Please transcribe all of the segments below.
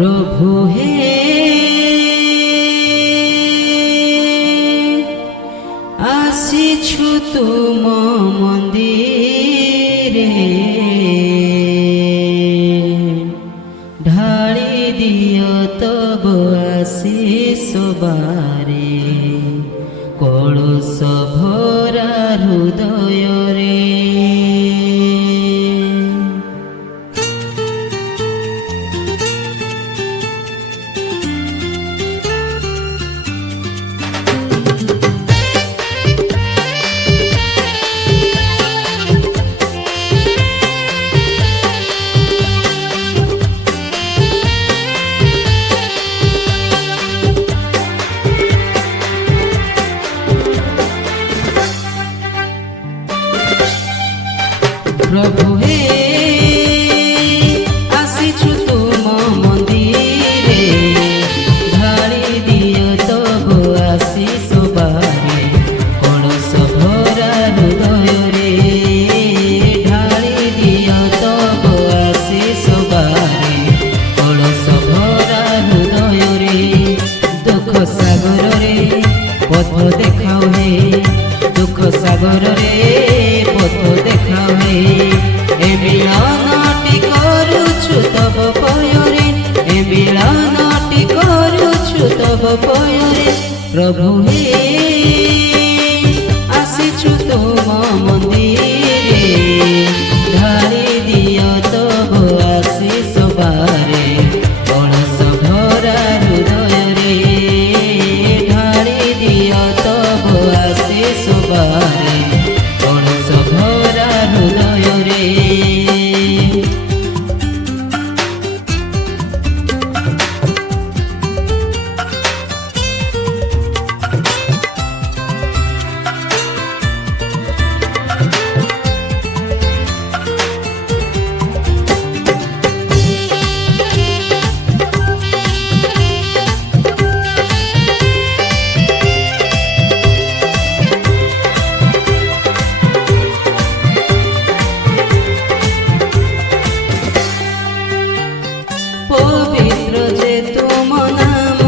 प्रभु हे आसिछु तुम मंदिरे ढाली दियो तब आशीष बारे कलश भरा हृदय रे। प्रभु हे आसिछु तुम मंदिरे ढाली दियो तब आशीष बारे कलश भरा हृदय रे ढाली दियो तब आशीष बारे कलश भरा हृदय रे। दुख सागर रे पथ देखाओ हे दुख सागर रे पथ देखाओ हे ए मिलनटी करुछु तब पयरे ए मिलनटी करुछु तब पयरे। प्रभु हे आसिछु तुम मंदिरे ढाली दियो तब आशीष बारे कलश भरा हृदय रे ढाली दियो तब आशीष बारे कलश भरा हृदय रे। पवित्र जे तुम नाम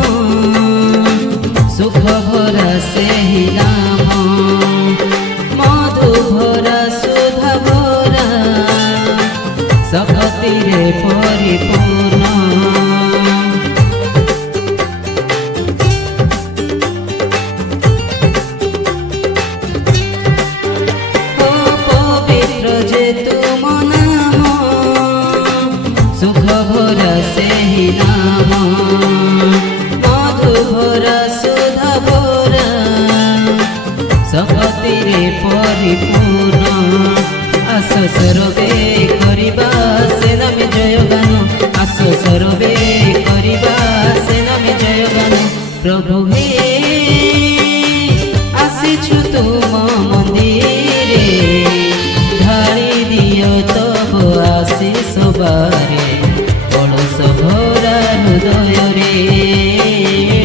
सुख भरा से ही नाम मधु भरा सुधा भरा शक्ति रे परिपूर्ण। पवित्र जे तुम नाम सुख भरा से ही नाम मधु भरा सुधा भरा शक्ति रे परिपूर्ण। आस सर्वे करिबा से नाम जय गान आस सर्वे करिबा से नाम जय गान। प्रभु हे आसिछु तुम मंदिरे ढाली दियो तब आशीष बारे कलश भरा हृदय रे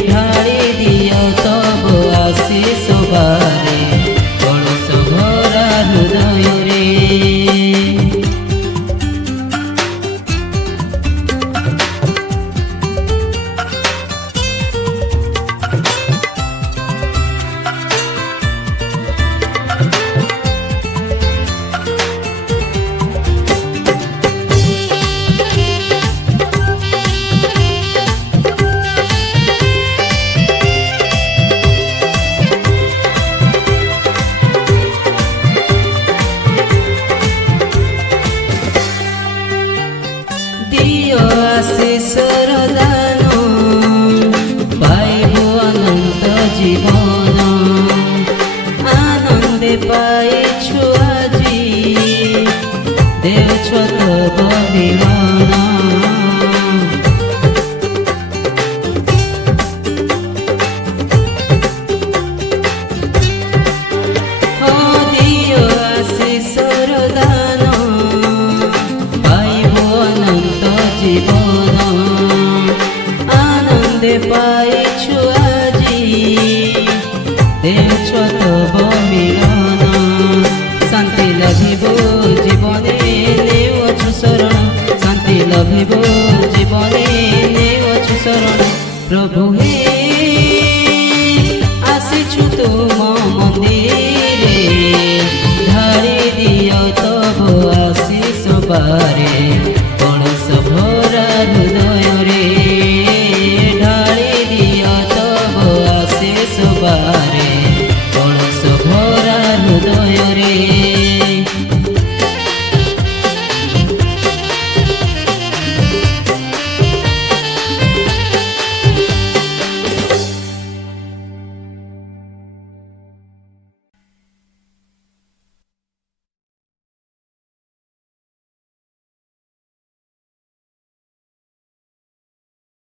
ढाली दियो तब आशीष बारे कलश भरा हृदय रे। दियो आशीष दान पाइबो अनंत जीवन आनंदे पाइछु आजी देउछ तब मिलन। दियो आशीष दान पाइबो अनंत जीवन आनंदे पाइछु आजी देउछ तब मिलन। शांति लभिबो जीवने नेउछु शरण शांति लभिबो जीवने नेउ प्रभु हे आसिछु तुम मंदिरे ढाली दियो तब आशीष बारे